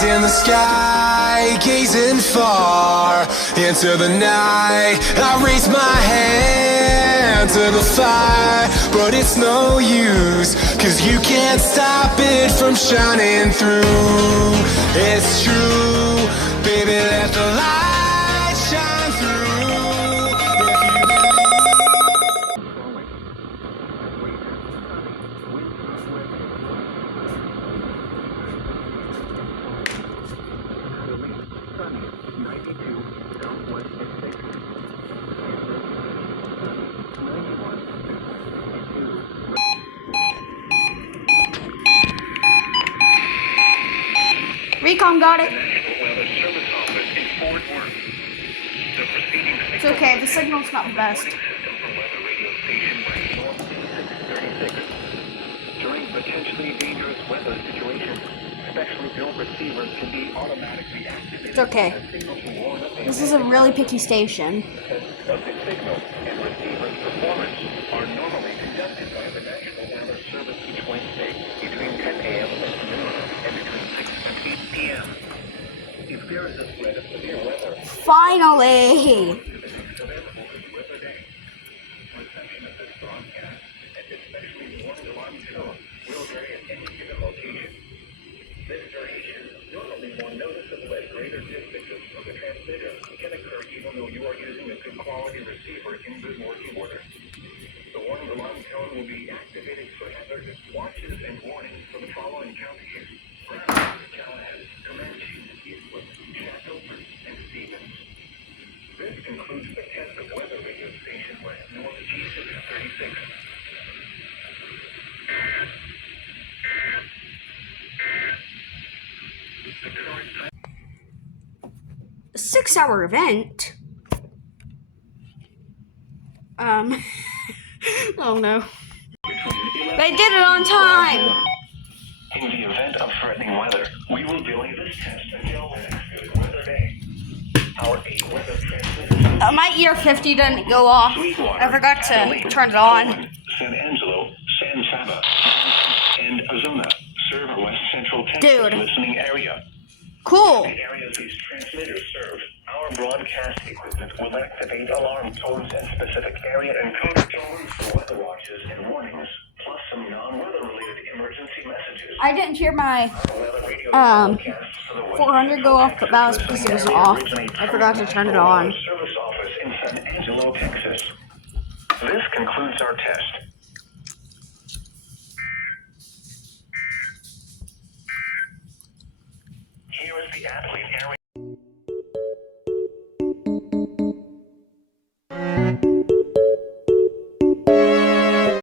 Eyes in the sky, gazing far into the night. I raise my hand to the fire, but it's no use, 'cause you can't stop it from shining through. It's true, baby, let the light shine through. Recon got it. It's okay, the signal's not the best. During potentially dangerous weather situations, specially built receivers can be automatically activated. It's okay. This is a really picky station. Of the signal and receiver's performance are normally conducted by the National Weather Service each Wednesday between 10 a.m. and between 6 and 8 p.m. If there is a threat of severe weather, Finally! reception of this broadcast and especially warned alarm tone will vary at any given location. This variation is normally more noticeable at greater distances from the transmitter can occur even though you are using a good quality receiver in good working order. The warning alarm tone will be activated for hazardous watches and warnings for the following counties: Brown, Callahan, Comanche, Eastwood, Shackelford, and Stevens. This concludes the test of weather radio station with North G636. 6-hour event? Oh no. They did it on time! In the event of threatening weather, we will delay this test until the next good weather day. Our 8 weather transmitters. My ear 50 didn't go off. I forgot to turn it on. San Angelo, San Saba, and Azona serve a west central Texas Dude. listening area. Cool. The areas these transmitters serve, our broadcast equipment will activate alarm tones in specific area encoder tones for weather watches and warnings, plus some non-weather related emergency messages. I didn't hear my Our weather radio broadcasts for the west 400 go off, but that was because it was off. I forgot to turn it on. Service office in San Angelo, Texas. This concludes our test. Here is the athlete area.